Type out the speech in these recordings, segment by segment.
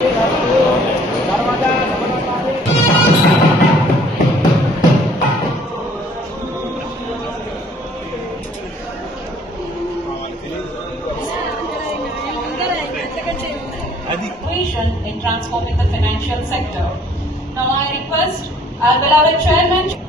in transforming the financial sector. Now I request our beloved Chairman.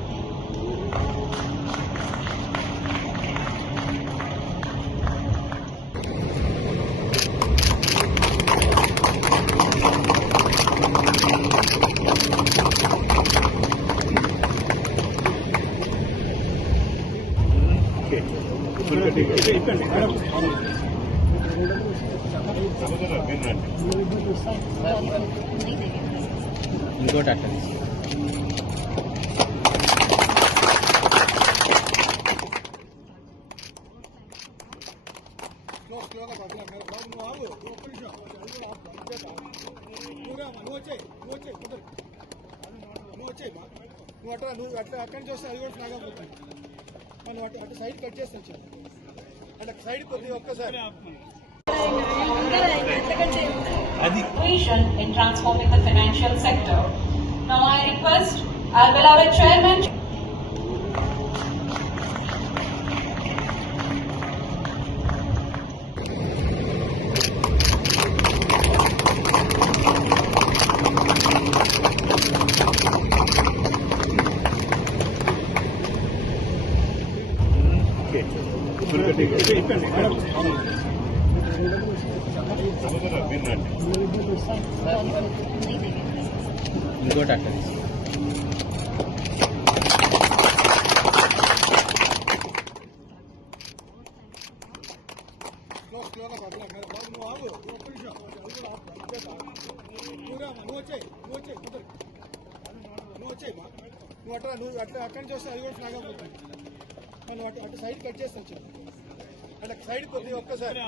ఇంకోటి అట్లా నువ్వు అట్లా అక్కడి నుంచి వస్తే అది కూడా ఫ్లాగ్ అయిపోతుంది. మనం అటు సైడ్ కట్ చేస్తాం. అంటే సైడ్ కొద్దిగా ఒక్కసారి in transforming the financial sector. Now I request our beloved Chairman. ఇంకోటి అట్లా నువ్వు అట్లా అక్కడి నుంచి వస్తే అది కూడా ఫ్లాగ్ అయిపోతుంది. మనం అటు సైడ్ కట్ చేస్తాం. అంటే సైడ్ కొద్దిగా ఒక్కసారి